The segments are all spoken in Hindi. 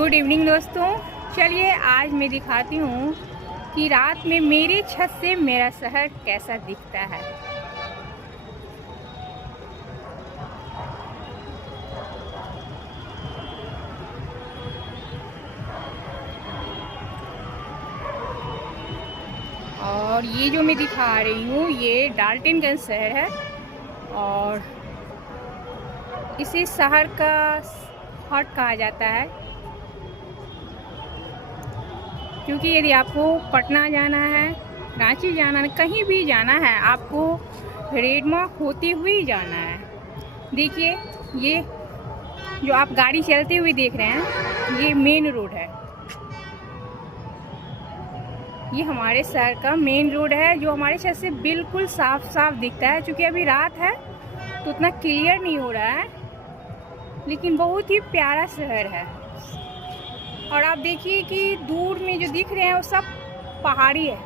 गुड इवनिंग दोस्तों। चलिए आज मैं दिखाती हूँ कि रात में मेरी छत से मेरा शहर कैसा दिखता है। और ये जो मैं दिखा रही हूँ ये डाल्टनगंज शहर है और इसे शहर का हार्ट कहा जाता है, क्योंकि यदि आपको पटना जाना है, रांची जाना है, कहीं भी जाना है, आपको रेड मार्क होते हुए ही जाना है। देखिए ये जो आप गाड़ी चलते हुए देख रहे हैं ये मेन रोड है। ये हमारे शहर का मेन रोड है जो हमारे शहर से बिल्कुल साफ साफ दिखता है। क्योंकि अभी रात है तो उतना क्लियर नहीं हो रहा है, लेकिन बहुत ही प्यारा शहर है। और आप देखिए कि दूर में जो दिख रहे हैं वो सब पहाड़ी है।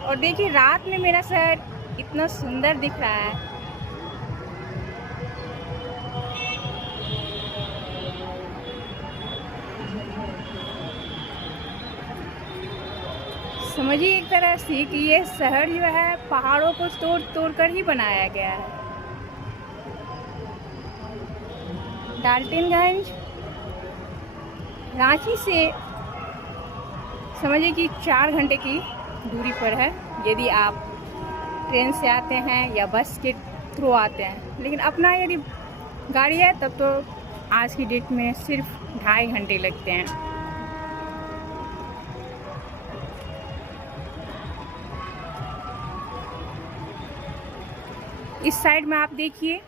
और देखिए रात में मेरा शहर इतना सुंदर दिख रहा है। समझिए एक तरह से कि ये शहर जो है पहाड़ों को तोड़ तोड़ कर ही बनाया गया है। डाल्टनगंज रांची से समझिए कि 4 घंटे की दूरी पर है, यदि आप ट्रेन से आते हैं या बस के थ्रू आते हैं। लेकिन अपना यदि गाड़ी है तब तो आज की डेट में सिर्फ 2.5 घंटे लगते हैं। इस साइड में आप देखिए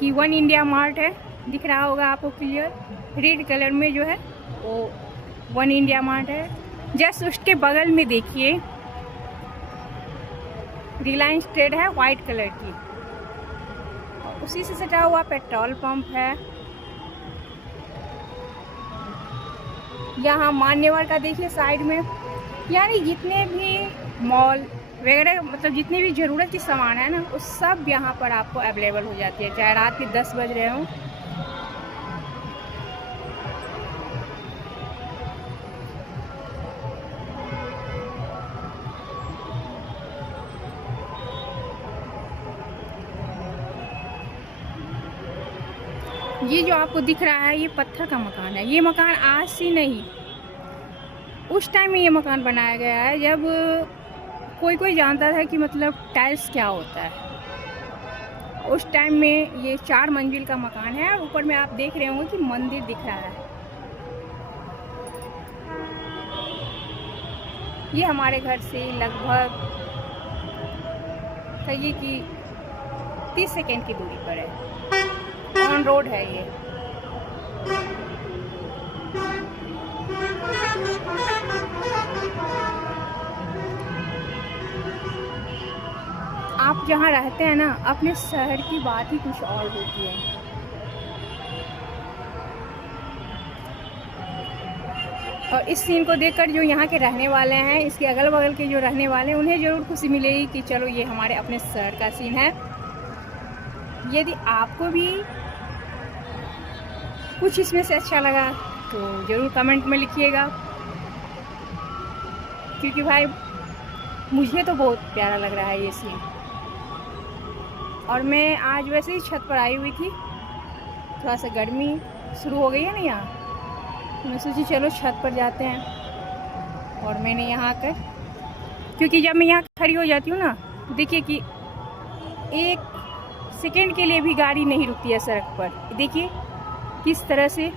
कि वन इंडिया मार्ट है, दिख रहा होगा आपको क्लियर, रेड कलर में जो है वो वन इंडिया मार्ट है। जस्ट उसके बगल में देखिए रिलायंस ट्रेड है वाइट कलर की, और उसी से सटा हुआ पेट्रोल पंप है। यहाँ मान्यवर का देखिए साइड में, यानी जितने भी मॉल वगैरह मतलब जितनी भी ज़रूरत की सामान है ना वो सब यहाँ पर आपको अवेलेबल हो जाती है, चाहे रात के 10 बज रहे हों। ये जो आपको दिख रहा है ये पत्थर का मकान है। ये मकान आज से नहीं, उस टाइम में ये मकान बनाया गया है जब कोई जानता था कि मतलब टाइल्स क्या होता है। उस टाइम में ये 4 मंजिल का मकान है और ऊपर में आप देख रहे होंगे कि मंदिर दिख रहा है। ये हमारे घर से लगभग कहिए कि 30 सेकेंड की दूरी पर है, ऑन रोड है ये। आप जहाँ रहते हैं ना, अपने शहर की बात ही कुछ और होती है। और इस सीन को देखकर जो यहाँ के रहने वाले हैं, इसके अगल बगल के जो रहने वाले हैं, उन्हें ज़रूर खुशी मिलेगी कि चलो ये हमारे अपने शहर का सीन है। यदि आपको भी कुछ इसमें से अच्छा लगा तो ज़रूर कमेंट में लिखिएगा, क्योंकि भाई मुझे तो बहुत प्यारा लग रहा है ये सीन। और मैं आज वैसे ही छत पर आई हुई थी, थोड़ा सा गर्मी शुरू हो गई है ना यहाँ, तो मैं सोची चलो छत पर जाते हैं। और मैंने यहाँ आकर, क्योंकि जब मैं यहाँ खड़ी हो जाती हूँ ना, देखिए कि 1 सेकेंड के लिए भी गाड़ी नहीं रुकती है सड़क पर। देखिए किस तरह से